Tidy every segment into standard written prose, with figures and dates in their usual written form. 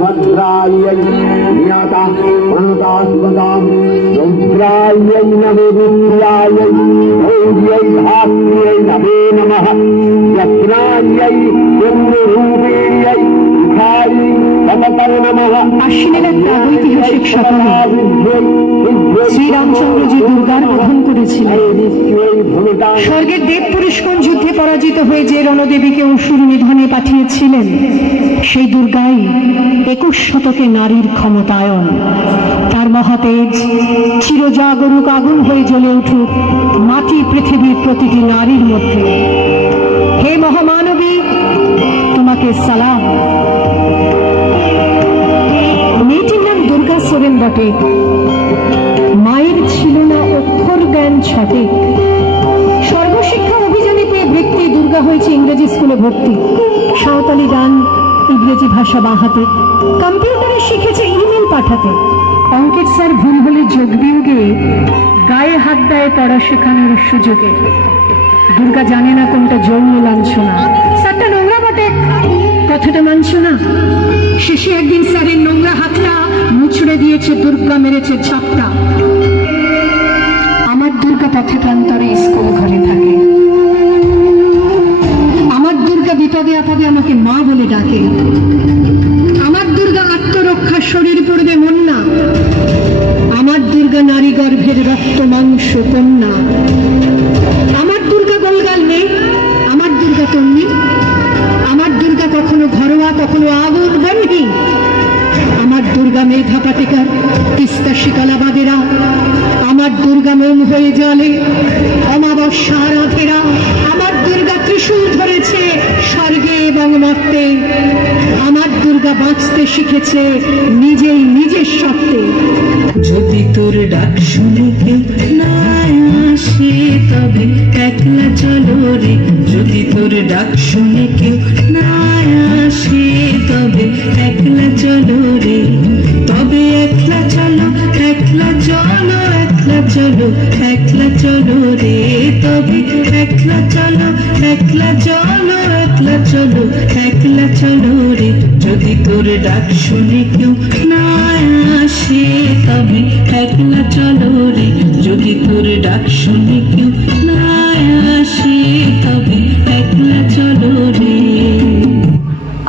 भद्रायै नियता मनता शिवतां रुद्रायै नमो विद्यायै भौर्यै धात्र्यै नमो नमः यत्रायै चन्द्ररूपिण्यै मुखायै भगवते नमः। আশ্বিনের এক ঐতিহাসিক সকালে শ্রীরামচন্দ্রজি দুর্গার বোধন করেছিলেন। স্বর্গের দেব পুরুষগণ যুদ্ধে পরাজিত হয়ে যে রণদেবীকে অসুর নিধনে পাঠিয়েছিলেন, সেই দুর্গাই 21 শতকে নারীর ক্ষমতায়ন। তার মহাতেজ চিরজাগরুক আগুন হয়ে জ্বলে উঠুক মাটি পৃথিবীর প্রতিটি নারীর মধ্যে। হে মহামানবী, তোমাকে সালাম। মেয়েটির নাম দুর্গা সোরেন বটে। মায়ের ছিল না অক্ষর জ্ঞান সঠিক। সর্বশিক্ষা অভিযানে পেয়ে ব্যক্তি দুর্গা হয়েছে ইংরেজি স্কুলে ভর্তি। সাঁওতালি গান, ইংরেজি ভাষা বাহাতে, কম্পিউটারে শিখেছে ইমেল পাঠাতে। অঙ্কের স্যার ভুল হলে যোগ বিয়োগে গায়ে হাত দেয় পড়া শেখানোর সুযোগে। দুর্গা জানে না কোনটা যৌন লাঞ্ছনা। স্যারটা নোংরা বটে, কথাটা মানছ না। শেষে একদিন স্যারের নোংরা হাতটা মুছড়ে দিয়েছে, দুর্গা মেরেছে ঝাপটা। আমার দুর্গা পথে প্রান্তরে স্কুল ঘরে থাকে। আমার দুর্গা বিপদে আপদে আমাকে মা বলে ডাকে। আমার দুর্গা আত্মরক্ষা শরীর পড়বে মন না। আমার দুর্গা নারী গর্ভের রক্ত মাংস কন্যা। আমার দুর্গা গোলগাল মেয়ে, আমার দুর্গা তন্নি। আমার দুর্গা কখনো ঘরোয়া কখনো আগুন বন্যী। আমার দুর্গা মেধা পাটিকার তিস্তা শিকালাবাদেরা। আমার দুর্গা মোম হয়ে জলে অমাবস্যা রাধেরা। আমার দুর্গা ত্রিশূল ধরেছে স্বর্গে এবং মর্তে। আমার দুর্গা বাঁচতে শিখেছে নিজেই নিজের সত্ত্বে। যদি তোর ডাক শুনে কেউ না আসে তবে একলা চলো রে। যদি তোর ডাক শুনে কেউ না আসে তবে একলা চলো রে। তবে একলা চলো, একলা চলো, একলা চলো, একলা চলো রে। তবে একলা চলো, একলা চলো, একলা চলো, একলা চলো রে। যদি তোর ডাক শুনে কেউ না আসে তবে একলা চলো রে। যদি তোর ডাক শুনে কেউ না আসে তবে একলা চলো রে।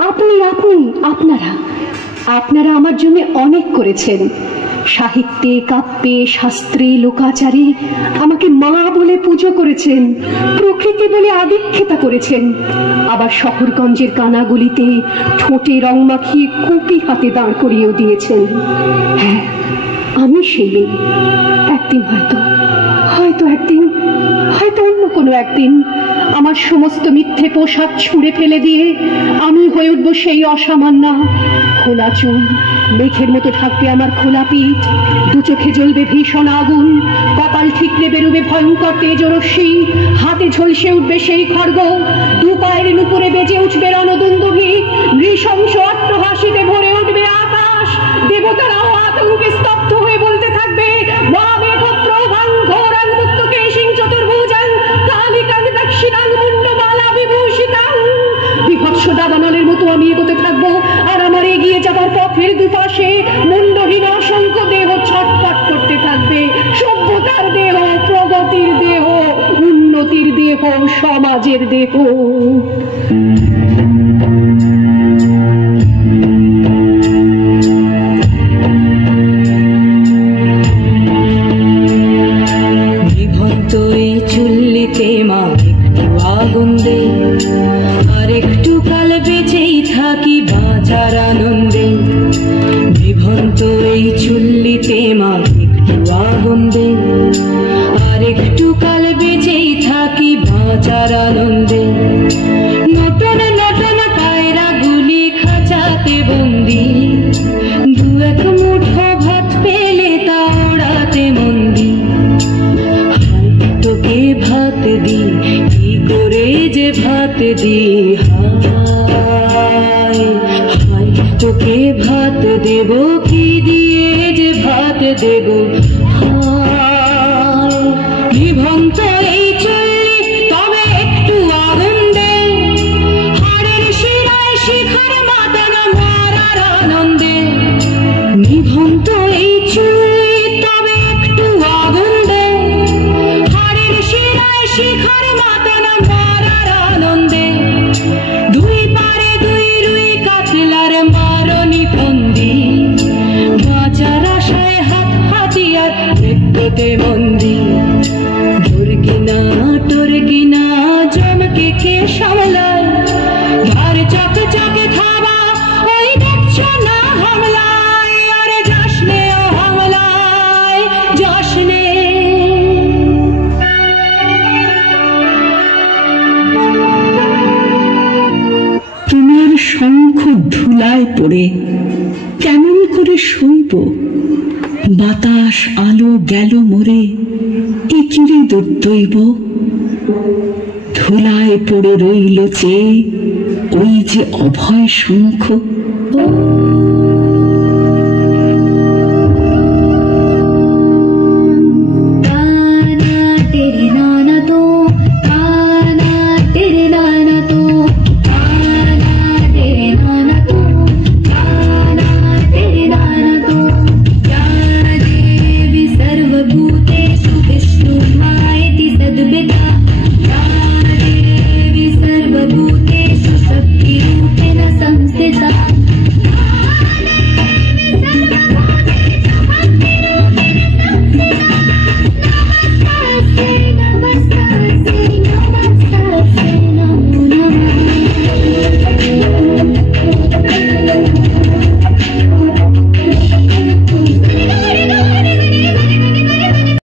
আপনি আপনি আপনারা আপনারা আমার জন্য অনেক করেছেন। সাহিত্যে, কাব্যে, শাস্ত্রে, লোকাচারে আমাকে মা বলে পুজো করেছেন। প্রকৃতি বলে আদিক্ষেতা করেছেন। আবার শহরগঞ্জের কানাগুলিতে ঠোঁটে রং মাখিয়ে কুপি হাতে দাঁড় করিয়েও দিয়েছেন। হ্যাঁ, আমি সেই মেয়ে। একদিন হয়তো একদিন, হয়তো অন্য কোনো একদিন আমার সমস্ত মিথ্যে পোশাক ছুঁড়ে ফেলে দিয়ে আমি হয়ে উঠবো সেই অসামান্যা। খোলা চুল, মেঘের মতো থাকবে আমার খোলা পিঠ। দু চোখে জ্বলবে ভীষণ আগুন, কপাল ঠিকরে বেরোবে ভয়ঙ্কর তেজরশ্মি। হাতে ঝলসে উঠবে সেই খড়গ, দু পায়ের নুপুরে বেজে উঠবে রণদুন্দুভি। নৃশংস অট্টহাসিতে ভরে উঠবে আকাশ। দেবতারাও আতঙ্কে স্তব্ধ হয়ে বলতে থাকবে, বিভৎস দাবানলের মতো আমি এগোতে থাকবো। আর আমার এগিয়ে যাবার পথের দুপাশে মুন্ডহীন অসংখ্য দেহ ছটফট করতে থাকবে। সভ্যতার দেহ, প্রগতির দেহ, উন্নতির দেহ, সমাজের দেহ। বিভক্ত এই চুল্লিতে মা একটু আগুন দে। আর একটু কাল বেঁচেই থাকি বাঁচার আনন্দে। বিভক্ত এই চুল্লিতে মা একটু আগুন দে। আর একটু কাল বেঁচেই থাকি বাঁচার আনন্দে। নতুন নতুন পায়রা গুলি খাঁচাতে বন্দি। দু এক মুঠো ভাত পেলে তা ওড়াতে মন্দি। তোকে ভাত দি কি করে যে ভাত দি। হায় হায় তোকে ভাত দেব কি দিয়ে যে ভাত দেব। হায় বিভক্ত এই চুল্লি তবে একটু আগুন দে। হাড়ের শিরায় শিখার মাতানো মরার ভারতে মন্দির তোর কিনা তোর কিনা জমকে কে সামলায় ধার চাকে চাকে খাওয়া ওই দেখছো না হামলায় আরে যাসনে ও হামলায় যাসনে তোমার শঙ্খ ধুলায় পড়ে কেমন করে সইব বাতাস আলো গেল মরে একিরে দুর্দৈব ধুলায় পড়ে রইল চেয়ে ওই যে অভয় শঙ্খ